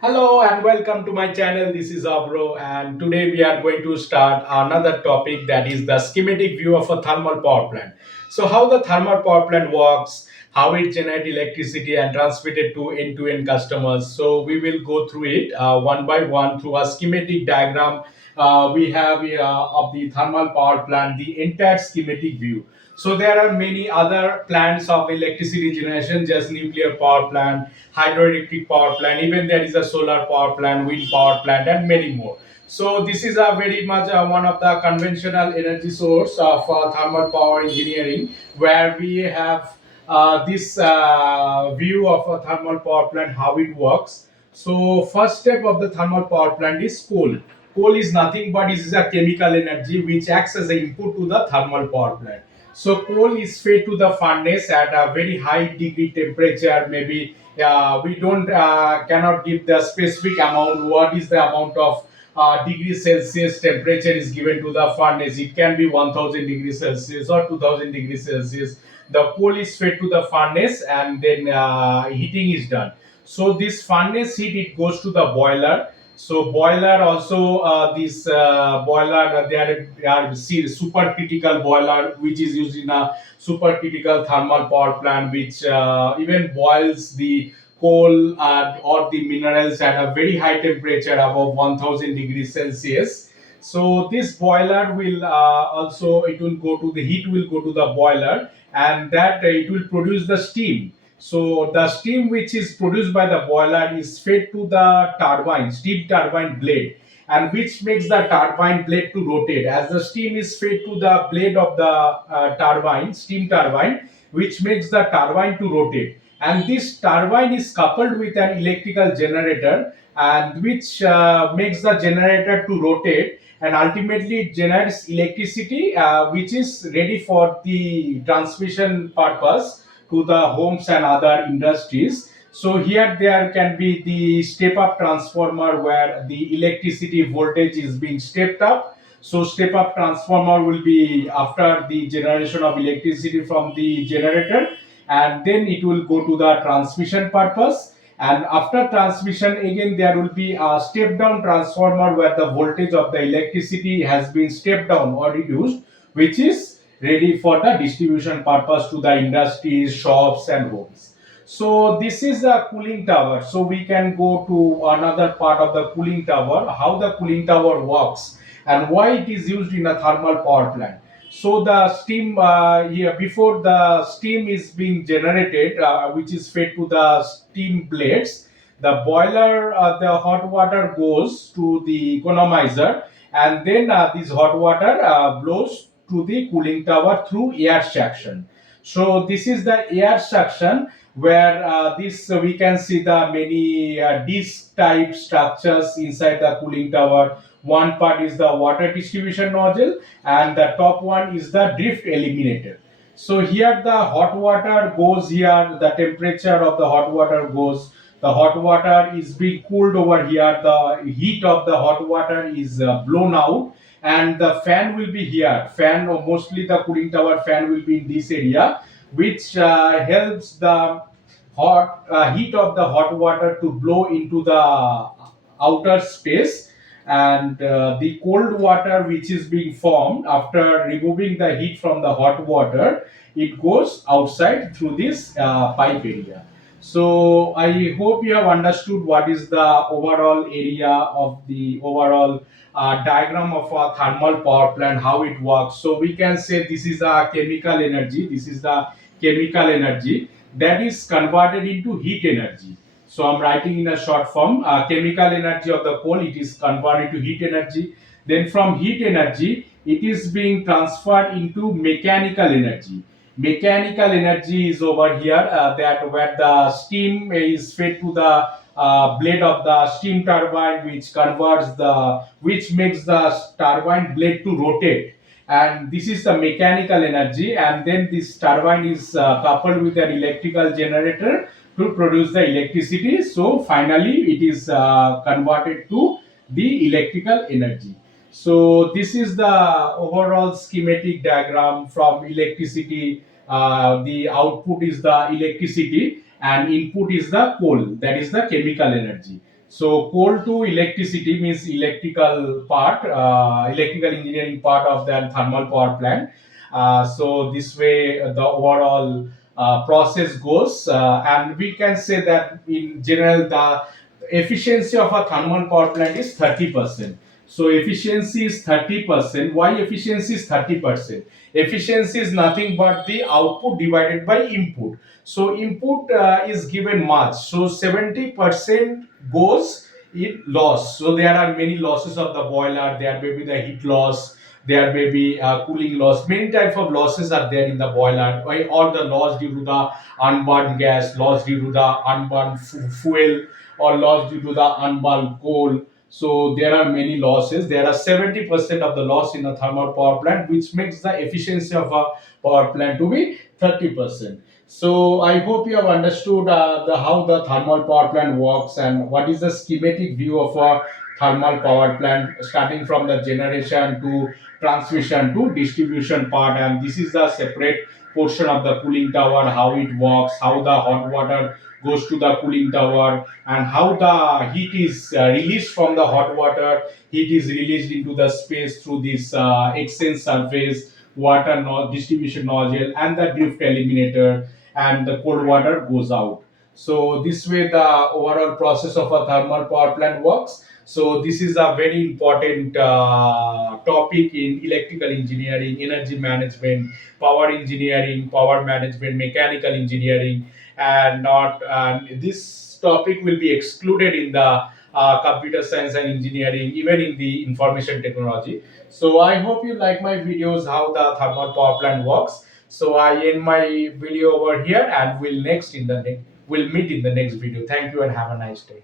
Hello and welcome to my channel. This is Abro, and today we are going to start another topic, that is the schematic view of a thermal power plant. So how the thermal power plant works, how it generates electricity and transmit it to end-to-end customers. So we will go through it one by one through a schematic diagram. We have of the thermal power plant, the entire schematic view. So there are many other plants of electricity generation, just nuclear power plant, hydroelectric power plant, even there is a solar power plant, wind power plant, and many more. So this is a very much one of the conventional energy source of thermal power engineering, where we have this view of a thermal power plant, how it works. So first step of the thermal power plant is coal. Coal is nothing but is a chemical energy which acts as an input to the thermal power plant. So coal is fed to the furnace at a very high degree temperature. Maybe we don't cannot give the specific amount. What is the amount of degree Celsius temperature is given to the furnace? It can be 1000 degrees Celsius or 2000 degrees Celsius. The coal is fed to the furnace and then heating is done. So this furnace heat, it goes to the boiler. So boiler also, this boiler, they are supercritical boiler which is used in a supercritical thermal power plant, which even boils the coal or the minerals at a very high temperature above 1000 degrees Celsius. So this boiler will also, it will go to the heat, will go to the boiler, and that it will produce the steam. So the steam which is produced by the boiler is fed to the turbine, steam turbine blade, and which makes the turbine blade to rotate. As the steam is fed to the blade of the turbine, steam turbine, which makes the turbine to rotate. And this turbine is coupled with an electrical generator, and which makes the generator to rotate, and ultimately it generates electricity which is ready for the transmission purpose to the homes and other industries. So here there can be the step up transformer where the electricity voltage is being stepped up. So step up transformer will be after the generation of electricity from the generator, and then it will go to the transmission purpose. And after transmission, again there will be a step down transformer where the voltage of the electricity has been stepped down or reduced, which is ready for the distribution purpose to the industries, shops, and homes. So this is the cooling tower. So we can go to another part of the cooling tower, how the cooling tower works and why it is used in a thermal power plant. So the steam here, before the steam is being generated, which is fed to the steam blades, the boiler, the hot water goes to the economizer, and then this hot water blows to the cooling tower through air suction. So this is the air suction where this we can see the many disc type structures inside the cooling tower. One part is the water distribution nozzle, and the top one is the drift eliminator. So here the hot water goes here, the temperature of the hot water goes, the hot water is being cooled over here, the heat of the hot water is blown out, and the fan will be here. Fan, or mostly the cooling tower fan, will be in this area, which helps the hot heat of the hot water to blow into the outer space, and the cold water which is being formed after removing the heat from the hot water, it goes outside through this pipe area. So I hope you have understood what is the overall area of the overall diagram of a thermal power plant, how it works. So we can say this is a chemical energy, this is the chemical energy that is converted into heat energy. So I'm writing in a short form, chemical energy of the coal, it is converted to heat energy. Then from heat energy, it is being transferred into mechanical energy. Mechanical energy is over here, that where the steam is fed to the blade of the steam turbine, which makes the turbine blade to rotate, and this is the mechanical energy, and then this turbine is coupled with an electrical generator to produce the electricity. So finally it is converted to the electrical energy. So this is the overall schematic diagram from electricity. The output is the electricity and input is the coal, that is the chemical energy. So coal to electricity means electrical part, electrical engineering part of the thermal power plant. So this way the overall process goes, and we can say that in general the efficiency of a thermal power plant is 30%. So efficiency is 30%. Why efficiency is 30%? Efficiency is nothing but the output divided by input. So input is given much. So 70% goes in loss. So there are many losses of the boiler. There may be the heat loss. There may be cooling loss. Many types of losses are there in the boiler. Or the loss due to the unburned gas, loss due to the unburned fuel, or loss due to the unburned coal. So there are many losses. There are 70% of the loss in a thermal power plant, which makes the efficiency of a power plant to be 30%. So I hope you have understood how the thermal power plant works and what is the schematic view of a thermal power plant, starting from the generation to transmission to distribution part. And this is the separate portion of the cooling tower, how it works, how the hot water goes to the cooling tower, and how the heat is released from the hot water. Heat is released into the space through this exchange surface, water distribution nozzle, and the drift eliminator, and the cold water goes out. So this way the overall process of a thermal power plant works. So this is a very important topic in electrical engineering, energy management, power engineering, power management, mechanical engineering, and not this topic will be excluded in the computer science and engineering, even in the information technology. So I hope you like my videos how the thermal power plant works. So I end my video over here, and we'll meet in the next video. Thank you and have a nice day.